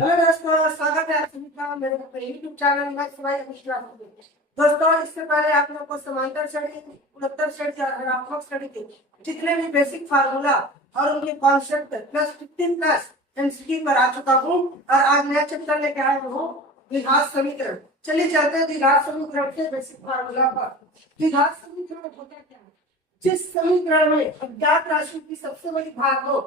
Hello दोस्तों, स्वागत है आप सभी का मेरे यूट्यूब चैनल में। दोस्तों, इससे पहले आप लोग को समांतर श्रेणी, गुणोत्तर श्रेणी और ऋणात्मक श्रेणी के जितने भी बेसिक फार्मूला और उनके कॉन्सेप्ट प्लस 15 प्लस एमसीक्यू पर आ चुका हूँ और आज नया चैप्टर लेके आया हूँ द्विघात समीकरण। चलिए चलते हैं द्विघात समीकरण के बेसिक फार्मूला पर। द्विघात समीकरण होता क्या है? जिस समीकरण में अज्ञात राशि की सबसे बड़ी भाग हो,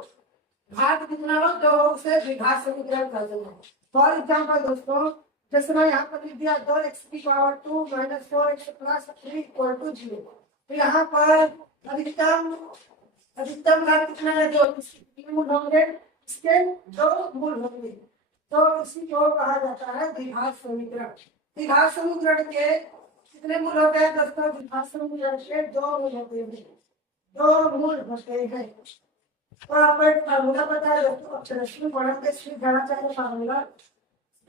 भाग कितना हो तो उसे द्विघात समीकरण कहते हैं। फॉर एग्जाम्पल दोस्तों, जैसे मैं यहाँ पर लिख दिया 2x⁴ - 4x + 3 = 0। तो यहाँ पर अधिकतम मान कितना है? जो इसके मूल होंगे, इसके दो मूल होंगे, तो इसी को कहा जाता है द्विघात समीकरण। द्विघात समीकरण के कितने मूल होते हैं दोस्तों? द्विघात समीकरण के दो मूल होते हैं, दो मूल होते हैं। और आपको एक फार्मूला पता है दोस्तों, अक्षरश्री बढ़ा के श्री धराचार्य फार्मूला,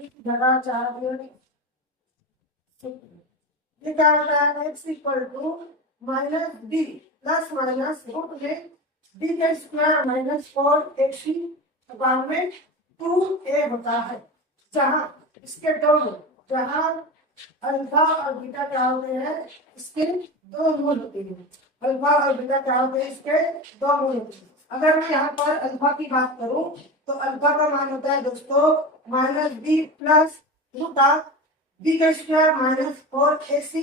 धराचार्य ये क्या होता है? x = -b plus minus root में b के स्क्वायर माइनस 4ac भाग में 2a होता है, जहाँ इसके दोनों, जहाँ अल्फा और बीटा क्या होते हैं? इसके दो मूल होते हैं। अल्फा और बीटा क्या होते हैं? इसके दो मूल होते हैं। अगर मैं यहाँ पर अल्फा की बात करूं तो अल्फा का मान होता है दोस्तों -b plus root of b का स्क्वायर माइनस 4ac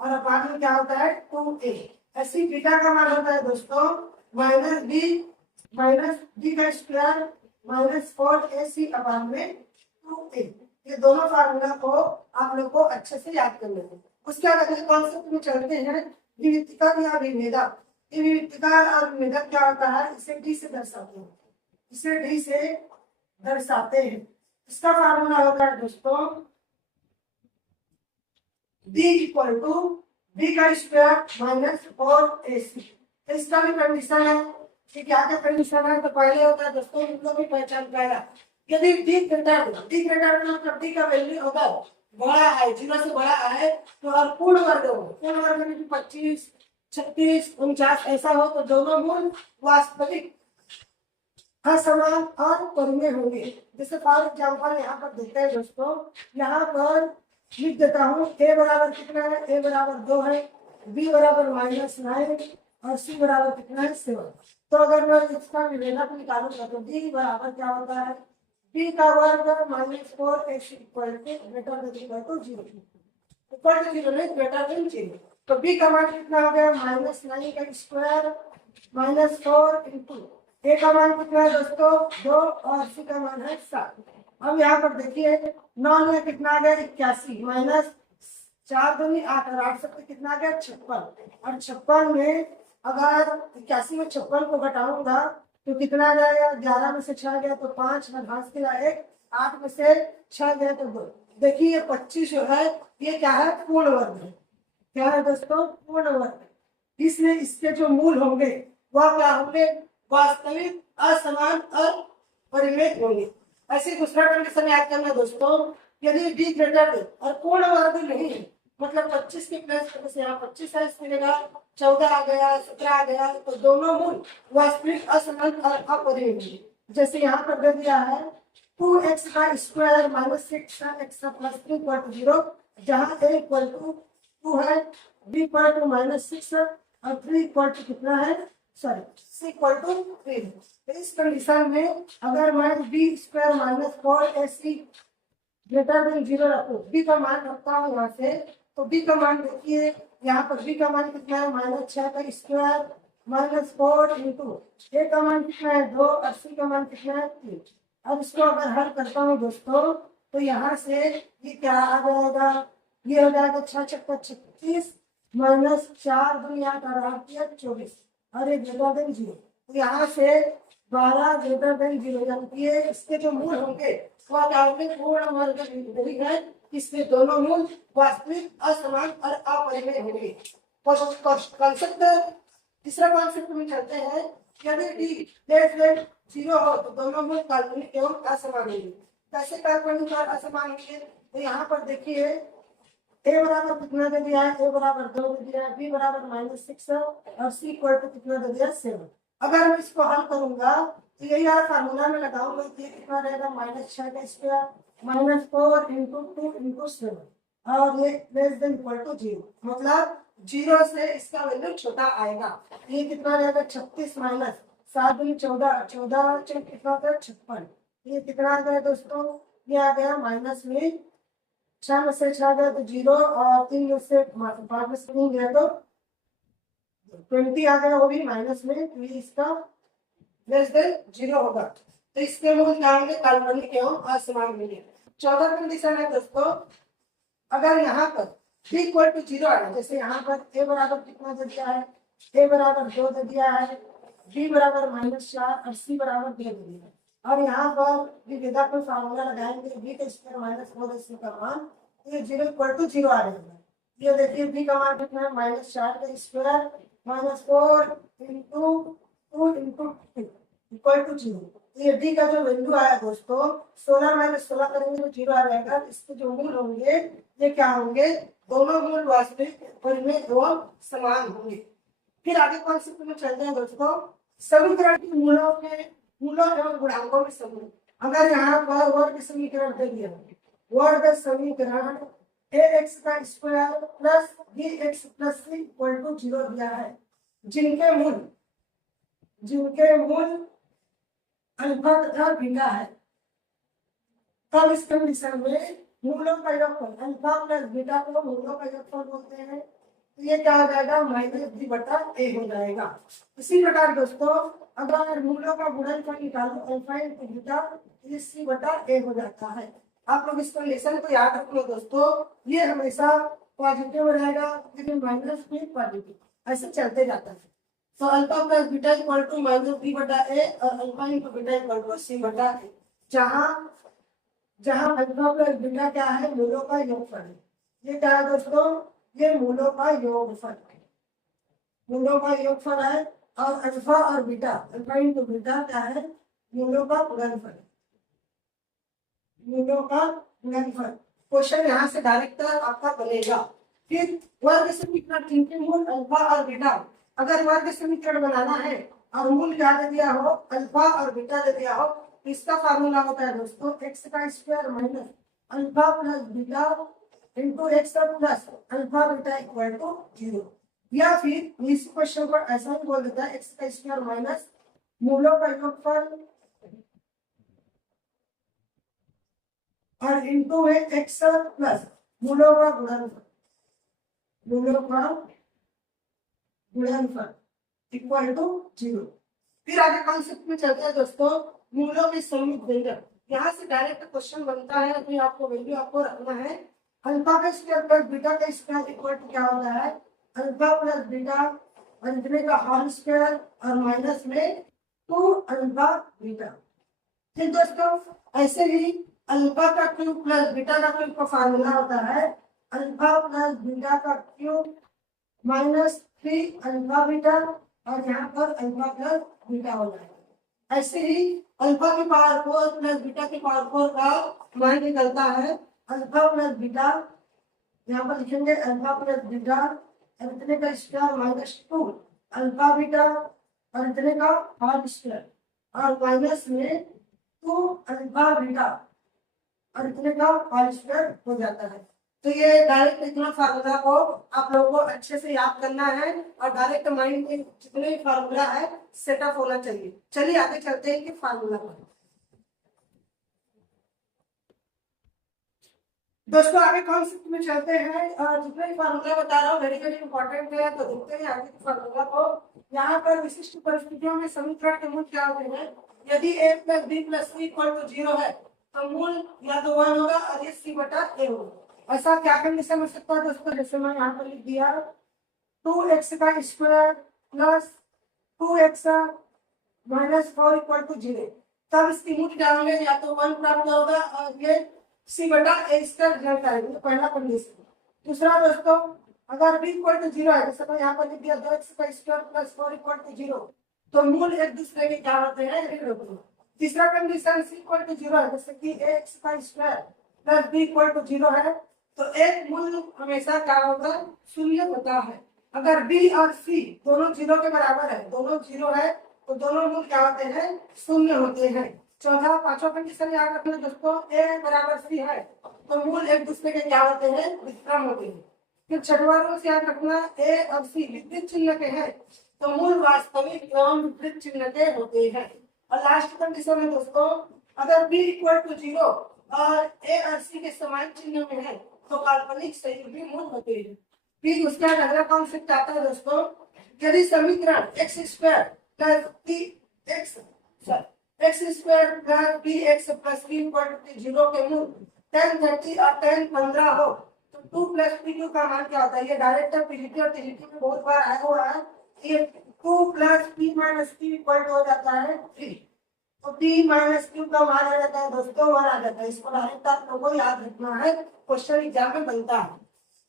और बाद में क्या होता है? 2a। ऐसी बीटा का मान होता है दोस्तों -b का स्क्वायर माइनस 4ac बाद में 2a। ये दोनों फार्मूला को आप लोग को अच्छे से याद कर लेते हैं। उसके बाद अगले कॉन्सेप्ट में चलते हैं, विविधता या विभेदक। विविधता और विभेदक क्या होता है? इसे डी से दर्शाते हैं, इसे डी से दर्शाते हैं। इसका फार्मूला होता है दोस्तों b = b का स्क्वायर माइनस 4ac। इसका भी कंडीशन है कि क्या क्या कंडीशन है? तो पहले होता है दोस्तों मतलब भी पहचान पाएगा, यदि d ग्रेटर मतलब d का वैल्यू होगा बड़ा है, 0 से बड़ा है, तो और पूर्ण वर्ग हो, पूर्ण वर्ग में 25, 36, 49 ऐसा हो तो दोनों मूल वास्तविक, असमान और परिमेय होंगे। जैसे फॉर एग्जाम्पल यहाँ पर देखते हैं दोस्तों, यहाँ पर लिख देता हूँ a बराबर कितना है? a बराबर 2 है, b बराबर -9 और c बराबर कितना है? 7। तो अगर मैं इसका विभेदक निकालूंगा तो b बराबर क्या होता है? b का वर्ग -4ac > 0 नहीं -0। तो b का मान कितना हो गया? -9 का स्क्वायर -4 इंटू a का मान कितना है दोस्तों? 2 और c का मान है 7। अब यहाँ पर देखिए 9 में कितना आ गया? 81 माइनस 4 दूनी 8 और 8 से कितना आ गया? 56। और 56 में अगर 81 में 56 को घटाऊंगा तो कितना आ जाएगा? 11 में से 6 गया तो 5 में घास के 1, 8 में से 6 गया तो 2। देखिए 25 जो है ये क्या है? पूर्ण वर्ग है। क्या है दोस्तों? पूर्ण वर्ग। इसलिए इसके जो मूल होंगे वह क्या होंगे? वास्तविक, असमान और परिमेय होंगे। ऐसे दूसरा कंडीशन याद करना दोस्तों, यदि d ग्रेटर और पूर्ण वर्ग नहीं है, मतलब 25 के प्लस करने से यहाँ 25 है, इसमें 14 आ गया, 17 आ गया, तो दोनों मूल वास्तविक, असमान और अपरिमेय होंगे। जैसे यहाँ पर दे दिया है 2x का स्क्वायर माइनस 6x प्लस 3 = 0, जहाँ a = 2 है, b = -6 और 3 = कितना है? Sorry, c = 3। इस कंडीशन में अगर मैं b² - 4ac > 0 रखूं, b का मान रखता हूँ यहाँ से, तो b का मान देखिए यहाँ पर b का मान कितना है? -6 का स्क्वायर -4 इंटू a का मान कितना है? 2 और c का मान कितना है? 3। अब इसको अगर हल करता हूँ दोस्तों तो यहाँ से ये क्या आ जाएगा? ये हो जाएगा 6 × 36 माइनस 4 दूनी 8 और 8 = 24 और ये > 0। तो यहाँ से 12 > 0 यानी कि इसके जो मूल होंगे वह क्या होंगे? पूर्ण वर्ग है। इसके दोनों मूल वास्तविक, असमान और अपरिमेय होंगे। कॉन्सेप्ट तीसरा कॉन्सेप्ट में चलते हैं, यदि d 0 हो तो दोनों मूल काल्पनिक एवं असमान होंगे। कैसे काल्पनिक और असमान होंगे? तो यहाँ पर देखिए a बराबर कितना दे दिया है? a बराबर 2 दे दिया है, b बराबर -6 और c = कितना दे दिया? 7। अगर मैं इसको हल करूंगा तो यही यार फार्मूला में लगाऊंगा कि कितना रहेगा -6 का स्क्वायर -4 इंटू 2 इंटू 7 और ये लेस देन इक्वल टू 0, मतलब 0 से इसका वैल्यू छोटा आएगा। ये कितना रहेगा 36 माइनस 7 दूनी 14, 14 कितना होता है 56। ये कितना आ गया दोस्तों, ये आ गया माइनस में 6 में से 6 गया तो 0 और 3 में से 5 में से 3 गया तो 20 आ गया, वो भी माइनस में, तो ये इसका लेस देन 0 होगा। तो इसके मूल क्या होंगे, काल्पनिक एवं असमान मूल्य। 14 कंडीशन है दोस्तों, अगर यहाँ पर b इक्वल टू 0 आया, जैसे यहाँ पर a बराबर कितना दे दिया है, a बराबर 2 दे दिया है, b बराबर -4 और c बराबर 2 दे दिया है, और यहाँ पर विविधता को फार्मूला लगाएंगे b का स्क्वायर -4 c का मान, ये 0 इक्वल टू 0 आ जाएगा। ये देखिए b का मान कितना है -4 का square -4 into 2 into 2 equal to 0। ये d का जो वैल्यू आया दोस्तों 16 माइनस 16 करेंगे तो 0 आ जाएगा। इसके जो मूल होंगे ये क्या होंगे, दोनों मूल वास्तविक परिमेय एवं समान होंगे। फिर आगे कॉन्सेप्ट में चलते हैं दोस्तों, समीकरण के मूलों एवं गुणांकों में समूह। अगर यहाँ पर वर्ग समीकरण दे दिया, वर्ग समीकरण ax का square plus bx plus c equal to 0 दिया है, जिनके मूल अल्फा तथा बीटा है, तब इस कंडीशन में मूलों का योगफल अल्फा प्लस बीटा को मूलों का योगफल बोलते हैं। तो ये क्या हो जाएगा -b/a हो जाएगा। इसी प्रकार दोस्तों अगर मूलों का गुणनफल निकालो अल्फा इंटू बीटा, ये c/a हो जाता है। आप लोग इस कंडीशन को याद रखो दोस्तों, ये हमेशा पॉजिटिव रहेगा लेकिन माइनस भी पॉजिटिव, ऐसे चलते जाता है। तो alpha plus beta equal to -b/a और alpha into beta equal to c/a, जहां अल्फा प्लस बीटा क्या है, मूलों का योगफल है। ये क्या है दोस्तों, ये मूलों का योगफल है, और अल्फा और बीटा अल्फा इंटू बीटा क्या है, मूलों का गुणनफल। क्वेश्चन यहाँ से डायरेक्ट आपका बनेगा। फिर वर्ग समीकरण जिनके मूल अल्फा और बीटा, अगर वर्ग समीकरण बनाना है और मूल क्या दे दिया हो, अल्फा और बीटा दे दिया हो, इसका फार्मूला होता है दोस्तों x का square minus alpha plus beta into x plus alpha beta equal to 0। या फिर इस क्वेश्चन को ऐसा ही बोल देता है x का स्क्वायर माइनस मूलों का योगफल और इंटू है x प्लस मूलों का गुणनफल इक्वल टू 0। फिर आगे कॉन्सेप्ट में चलते हैं दोस्तों, मूलों के संयुक्त व्यंजक। यहाँ से डायरेक्ट क्वेश्चन बनता है, अभी आपको वैल्यू आपको रखना है। अल्फा का स्क्वायर प्लस बीटा का स्क्वायर इक्वल टू क्या होता है, अल्फा प्लस बीटा और इतने का होल स्क्वायर और माइनस में 2 अल्फा बीटा। ठीक दोस्तों, ऐसे ही अल्फा का क्यूब प्लस बीटा का क्यूब का फार्मूला होता है अल्फा प्लस बीटा का क्यूब -3 अल्फा बीटा, और यहाँ पर अल्फा प्लस बीटा हो जाएगा। ऐसे ही अल्फा की पावर 4 प्लस बीटा की पावर 4 का मान निकलता है अल्फा प्लस बीटा, यहाँ पर लिखेंगे अल्फा प्लस बीटा और इतने का स्क्वायर -2 अल्फा बीटा और इतने का होल स्क्वायर और माइनस में 2 अल्फा बीटा और इतने का होल स्क्वायर हो जाता है। तो ये डायरेक्ट इतना फार्मूला को आप लोगों को अच्छे से याद करना है और डायरेक्ट माइंड में जितने भी फार्मूला है सेटअप होना चाहिए। चलिए आगे चलते हैं कि फार्मूला पर। दोस्तों आगे कॉन्सेप्ट में चलते हैं, जितने भी फार्मूला बता रहा हूँ वेरी वेरी इंपॉर्टेंट है, तो देखते हैं आगे फार्मूला को। यहाँ पर विशिष्ट परिस्थितियों में समीकरण के मूल क्या होते हैं, यदि a plus b plus c equal to 0 है तो मूल या तो 1 होगा और ये c/a होगा। ऐसा क्या कंडीशन हो सकता है दोस्तों, जैसे मैं यहाँ पर लिख दिया 2x का square plus 2x minus 4 equal to 0, तब इसकी मूल क्या होंगे, या तो 1 प्राप्त होगा और ये c/a इसका रिजल्ट आएगा, पहला कंडीशन। दूसरा दोस्तों, अगर b इक्वल टू 0 है, जैसे मैं यहाँ पर लिख दिया 2x का स्क्वायर प्लस 4 इक्वल टू 0, तो मूल एक दूसरे के क्या होते हैं, ऋण होते हैं। तीसरा कंडीशन c इक्वल टू 0 है, जैसे कि ax का square plus b equal to 0 है, तो एक मूल हमेशा क्या होगा, शून्य होता है। अगर b और c दोनों 0 के बराबर है, दोनों 0 है, तो दोनों मूल क्या होते हैं, शून्य होते हैं। चौथा पांचवा कंडीशन याद रखना दोस्तों, ए बराबर सी है तो मूल एक दूसरे के क्या होते हैं, विकर्ण होते हैं। फिर छठवां रूल याद रखना, ए और सी विपरीत चिन्ह के हैं तो मूल वास्तविक एवं विपरीत चिन्ह के होते हैं। और लास्ट कंडीशन है दोस्तों, अगर b इक्वल टू 0 और a और c के समान चिन्ह में है तो काल्पनिक सहयोगी मूल होते हैं। फिर उसके बाद अगला कॉन्सेप्ट आता है दोस्तों, यदि समीकरण x square plus bx plus c equal to 0 के मूल 10 30 और 10 15 हो तो 2 प्लस p2 का मान क्या होता है। ये डायरेक्ट पीजीटी और टीजीटी में बहुत बार आया हुआ है। ये 2 plus p minus q equal हो जाता है 3, तो p माइनस q का मान आ जाता है दोस्तों 1 आ जाता है। इसको डायरेक्ट आप लोगों को याद रखना है, क्वेश्चन एग्जाम में बनता है।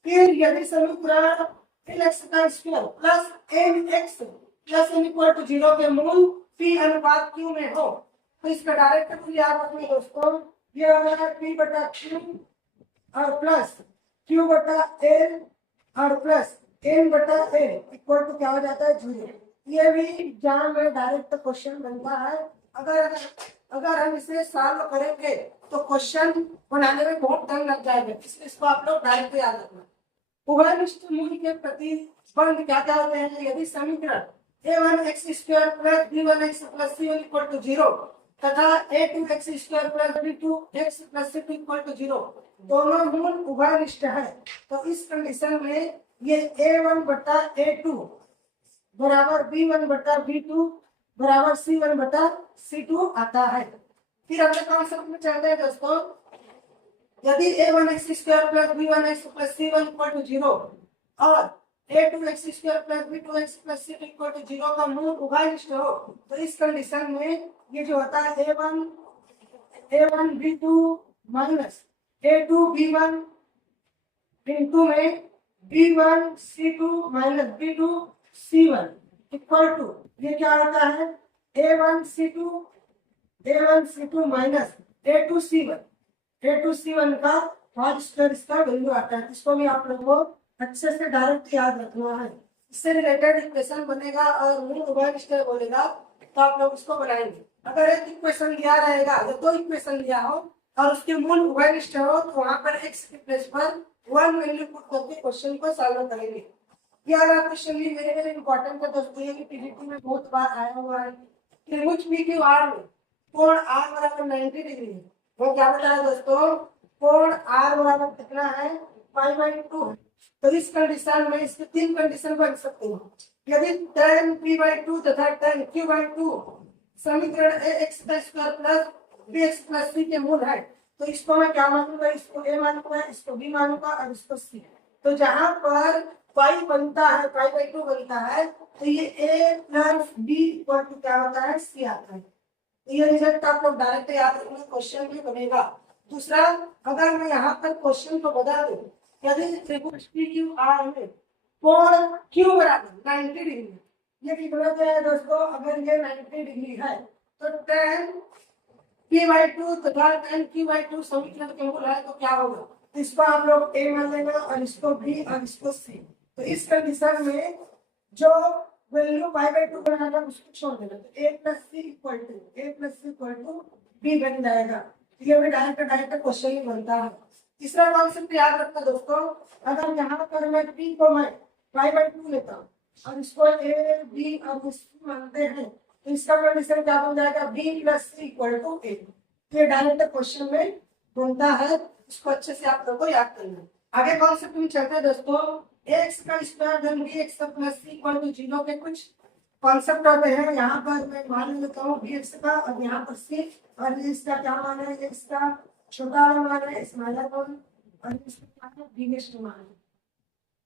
फिर यदि समीकरण x का square plus nx plus n equal to 0 के मूल p अनुपात q में हो तो इसका डायरेक्ट रूल याद रखना दोस्तों, ये होगा p बटा q और प्लस q बटा n और प्लस n बटा n इक्वल टू क्या हो जाता है 0। ये भी एग्जाम में डायरेक्ट क्वेश्चन बनता है। अगर हम इसे सॉल्व करेंगे तो क्वेश्चन बनाने में बहुत टाइम लग जाएगा, इसलिए इसको आप लोग डायरेक्ट याद रखना। उभयनिष्ठ मूल के प्रतिबंध क्या क्या होते हैं, यदि समीकरण a1x square plus b1x plus c1 equal to 0 तथा a2x square plus b2x plus c2 equal to 0 दोनों मूल उभयनिष्ठ है तो इस कंडीशन में ये a1 बटा a2 बराबर b1 बटा b2 बराबर c1 बटा c2 आता है। फिर अगले कॉन्सेप्ट में चलते हैं दोस्तों, यदि a1x square plus b1x plus c1 equal to 0 और a2x square plus b2x plus c2 equal to 0 का मूल उभयनिष्ठ हो तो इस कंडीशन में ये जो होता है a1 b2 minus a2 b1 into में b1 c2 minus b2 c1 equal to ये क्या होता है a1 c2 minus a2 c1 का भाग स्क्वायर इसका वैल्यू आता है। इसको भी आप लोगों को अच्छे से डायरेक्ट याद रखना है। इससे रिलेटेड इक्वेशन बनेगा और मूल उभयनिष्ठ बोलेगा तो आप लोग उसको बनाएंगे। अगर एक इक्वेशन दिया रहेगा या दो इक्वेशन दिया हो और उसके मूल उभयनिष्ठ हो तो वहां पर x के प्लेस पर 1 वैल्यू पुट करके क्वेश्चन को सॉल्व करेंगे। ये वाला क्वेश्चन भी मेरे लिए इंपॉर्टेंट है दोस्तों, ये भी पीजीटी में बहुत बार आया हुआ है। त्रिभुज PQR में कोण R बराबर 90 डिग्री है। वो क्या बताया दोस्तों, कोण R बराबर कितना है π/2 है। तो इस कंडीशन में इसके तीन कंडीशन बन सकते हैं। यदि tan p/2 तथा tan q/2 समीकरण ax का square plus bx plus c के मूल है तो इसको मैं क्या मानूंगा, इसको a मानूंगा, इसको b मानूंगा और इसको c। तो जहां पर पाई बनता है π/2 बनता है तो ये a plus b equal to क्या होता है c आता है। तो ये रिजल्ट आप लोग डायरेक्ट याद रखना, क्वेश्चन भी बनेगा। दूसरा, अगर मैं यहाँ पर क्वेश्चन को बता दूं, यदि त्रिभुज PQR में कोण Q बराबर 90 डिग्री, ये कितना है दोस्तों, अगर ये 90 डिग्री है तो tan p/2 तथा tan q/2 समीकरण के मूल है तो क्या होगा, इसको आप लोग a मान लेना और इसको b और इसको c। तो इस कंडीशन में जो वैल्यू π/2 बनाना उसको छोड़ देना तो a plus c equal to b बन जाएगा। ये भी डायरेक्ट क्वेश्चन ही बनता है। तीसरा कॉन्सेप्ट याद रखना दोस्तों, अगर यहाँ पर मैं p को मैं π/2 लेता हूँ और इसको a b और c मानते हैं तो इसका कंडीशन क्या बन जाएगा b plus c equal to a। ये डायरेक्ट क्वेश्चन में बनता है, इसको अच्छे से आप लोगों को याद करना है। आगे कॉन्सेप्ट में चलते हैं दोस्तों, x का स्क्वायर धन bx plus c equal to 0 के कुछ कॉन्सेप्ट होते हैं। यहाँ पर मैं मान लेता हूँ bx का और यहाँ पर c और इसका क्या मान है, इसका छोटा वाला मान है, स्मॉलर मान और इसका बिगेस्ट मान है।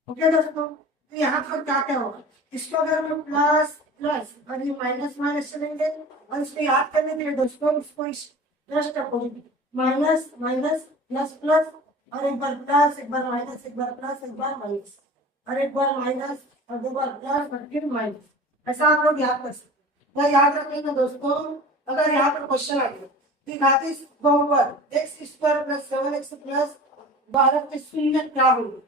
ओके दोस्तों, तो यहाँ पर क्या क्या होगा, इसको अगर हम प्लस प्लस और ये माइनस माइनस चलेंगे और इसको याद करने के लिए दोस्तों इसको इस plus minus minus plus plus और एक बार प्लस एक बार माइनस एक बार प्लस एक बार माइनस और एक बार माइनस और दो बार प्लस और फिर माइनस, ऐसा आप लोग याद कर सकते हैं। याद रखेंगे दोस्तों, अगर यहाँ पर क्वेश्चन आ गया घातीय बहुपद x square plus 7x plus 12 के शून्य क्या होगा,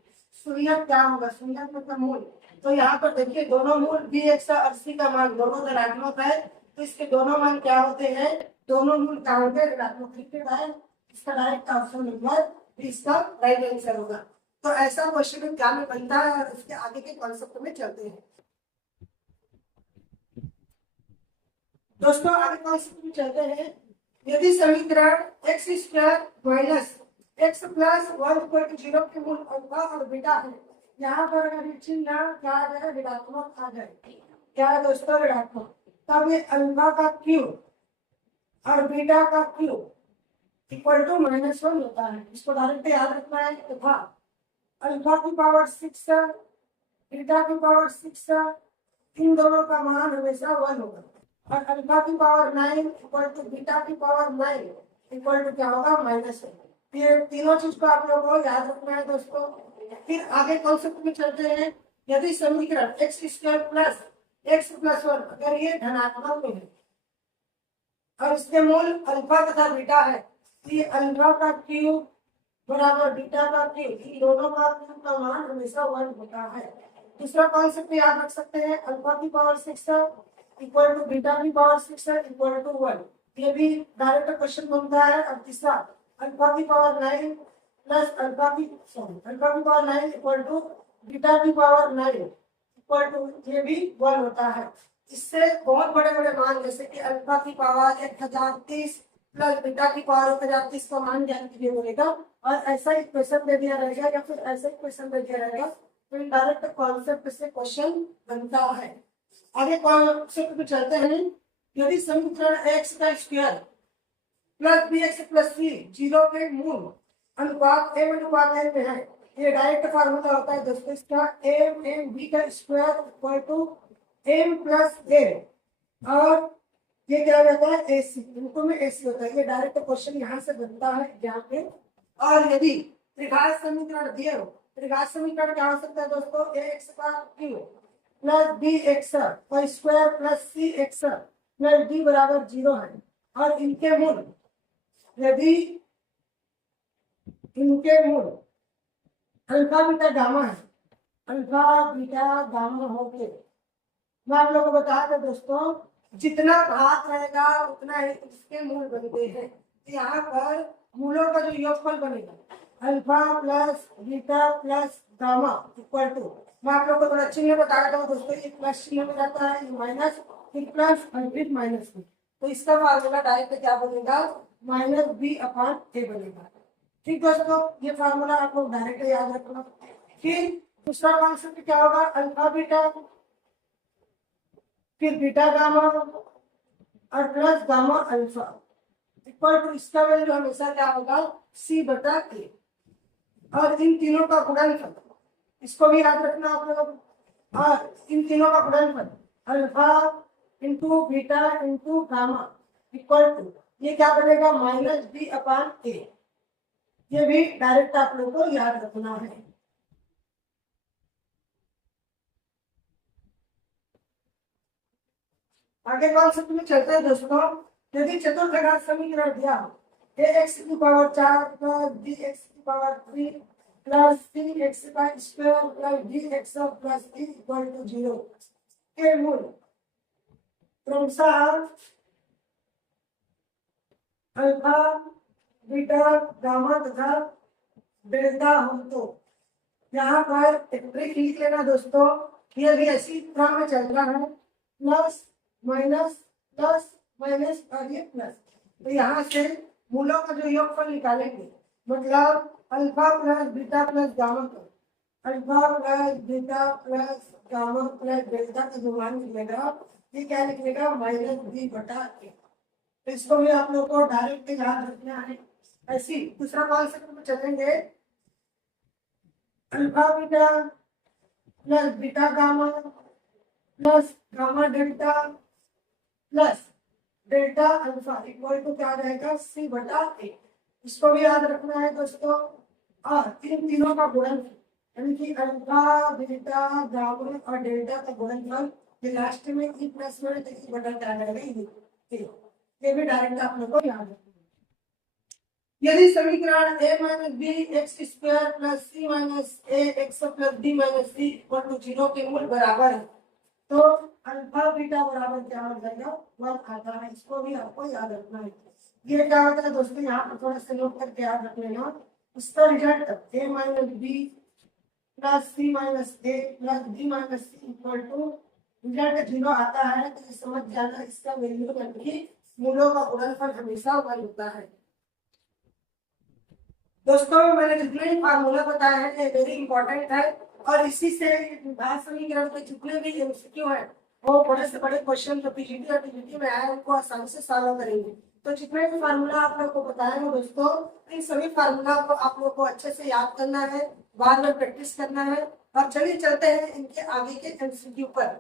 शून्य क्या होगा, शून्य मतलब मूल तो यहाँ पर देखिए दोनों मूल बी एक्स और सी का मान दोनों धनात्मक है, तो इसके दोनों मान क्या होते हैं, दोनों मूल क्या होंगे, ऋणात्मक लिखते हैं। इसका डायरेक्ट ऑप्शन नंबर बी इसका राइट आंसर होगा। तो ऐसा क्वेश्चन एग्जाम में बनता है और इसके आगे के कॉन्सेप्ट में चलते हैं दोस्तों। आगे कॉन्सेप्ट में चलते हैं। यदि समीकरण x square minus x plus 1 0 के मूल अल्फा और बीटा है, यहाँ पर अगर चिन्ह क्या आ जाए, ऋणात्मक आ जाए, क्या है दोस्तों, ऋणात्मक, तब ये अल्फा का क्यूब और बीटा का क्यूब इक्वल टू -1 होता है। इसको डायरेक्ट याद रखना है तथा अल्फा की पावर 6 बीटा की पावर 6 इन दोनों का मान हमेशा 1 होगा और अल्फा की पावर 9 इक्वल टू बीटा की पावर 9 इक्वल टू क्या होगा, -1। ये तीनों चीज को आप लोगों को याद रखना है दोस्तों। फिर आगे कॉन्सेप्ट में चलते हैं। यदि समीकरण x square plus x plus 1 अगर ये धनात्मक में है और इसके मूल अल्फा तथा बीटा है, तो ये अल्फा का क्यूब बराबर बीटा का क्यूब, इन दोनों का क्यूब का मान हमेशा 1 होता है। दूसरा कॉन्सेप्ट याद रख सकते हैं, अल्फा की पावर 6 इक्वल टू बीटा की पावर 6 इक्वल टू 1, ये भी डायरेक्ट क्वेश्चन बनता है। और तीसरा अल्फा की पावर 9 प्लस अल्फा की पावर 9 इक्वल टू बीटा की पावर 9 इक्वल टू, ये भी 1 होता है। इससे बहुत बड़े बड़े मान जैसे कि अल्फा की पावर 1030 प्लस बीटा की पावर 1030 का मान ज्ञान कीजिए मिलेगा और ऐसा ही क्वेश्चन दे दिया रहेगा या फिर ऐसा ही क्वेश्चन दे दिया रहेगा, तो डायरेक्ट कॉन्सेप्ट से क्वेश्चन बनता है। आगे कॉन्सेप्ट पे चलते हैं। यदि समीकरण एक्स का square plus B X plus C 0 के मूल अनुपात m अनुपात n में है, ये डायरेक्ट फार्मूला होता है दोस्तों इसका, m b का square equal to m plus a और ये क्या रहता है, ac, इनको में ac होता है। ये डायरेक्ट क्वेश्चन यहाँ से बनता है यहाँ पे। और यदि त्रिघात समीकरण दिए हो, त्रिघात समीकरण क्या हो सकता है दोस्तों, ax का क्यूब प्लस bx का square plus cx plus d बराबर 0 है और इनके मूल, यदि इनके मूल अल्फा बीटा गामा है, अल्फा बीटा गामा होके, मैं आप लोगों को बता दें दोस्तों, जितना घात रहेगा उतना ही इसके मूल बनते हैं। यहाँ पर मूलों का जो योगफल बनेगा alpha plus beta plus gamma equal to, मैं आप लोगों को थोड़ा चिन्ह बता देता हूँ दोस्तों, ये प्लस चिन्ह में जाता है, ये माइनस, फिर प्लस और फिर माइनस, तो इसका फार्मूला डायरेक्ट क्या बनेगा, -b/a बनेगा। ठीक दोस्तों, ये फार्मूला आप लोग डायरेक्ट याद रखना। फिर दूसरा कॉन्सेप्ट क्या होगा, अल्फा बीटा फिर बीटा गामा और plus gamma alpha equal to, इसका वैल्यू हमेशा क्या होगा, c/a और इन तीनों का गुणनफल, इसको भी याद रखना आप लोग, और इन तीनों का गुणनफल alpha into beta into gamma equal to, ये क्या बनेगा, -b/a। ये भी डायरेक्ट आप लोगों को याद रखना है। आगे कॉन्सेप्ट में चलते हैं दोस्तों। यदि चतुर्भुज समीकरण दिया ax की पावर 4 प्लस bx की पावर 3 प्लस cx का square plus dx plus d equal to 0 के मूल क्रमशः अल्फा बीटा गामा तथा डेल्टा हो, तो यहाँ पर एक ट्रिक लिख लेना दोस्तों, ये भी ऐसी क्रम में चल रहा है, प्लस माइनस प्लस माइनस और ये प्लस, तो यहाँ से मूलों का जो योगफल निकालेंगे, मतलब alpha plus beta plus gamma का, alpha plus beta plus gamma plus delta का जो मान निकलेगा, ये क्या निकलेगा, -b/a। तो इसको भी आप लोग को डायरेक्ट याद रखना है। ऐसी दूसरा कॉन्सेप्ट में चलेंगे, alpha beta plus beta gamma plus gamma delta plus delta alpha equal to क्या रहेगा, c/a। इसको भी याद रखना है दोस्तों। और इन तीनों का गुणनफल यानी कि अल्फा बीटा गामा और डेल्टा का गुणनफल, ये लास्ट में e प्लस में e/क्या रहेगा, ये भी डायरेक्ट आप लोग को याद रखना है। यदि समीकरण a minus b x square plus c minus a x plus b minus c equal to 0 के मूल बराबर है तो अल्फा बीटा बराबर क्या हो जाएगा 1 आता है। इसको भी आपको याद रखना है। ये क्या होता है दोस्तों, यहाँ पर थोड़ा सा नोट करके याद रख लेना। उसका result a minus b plus c minus a plus b minus c equal to result 0 आता है तो समझ जाना इसका वैल्यू यानी कि मूलों का गुणनफल हमेशा 1 होता है। दोस्तों मैंने जितने भी फार्मूला बताया है ये वेरी इंपॉर्टेंट है और इसी से भाग समीकरण के जितने भी एमसीक्यू है वो बड़े से बड़े क्वेश्चन जो पीजीटी और टीजीटी में आए उनको आसानी से सॉल्व करेंगे। तो जितने भी फार्मूला आप लोग को बताया है दोस्तों इन सभी फार्मूला को आप लोग को अच्छे से याद करना है, बाद में प्रैक्टिस करना है। और चलिए चलते हैं इनके आगे के एमसीक्यू पर।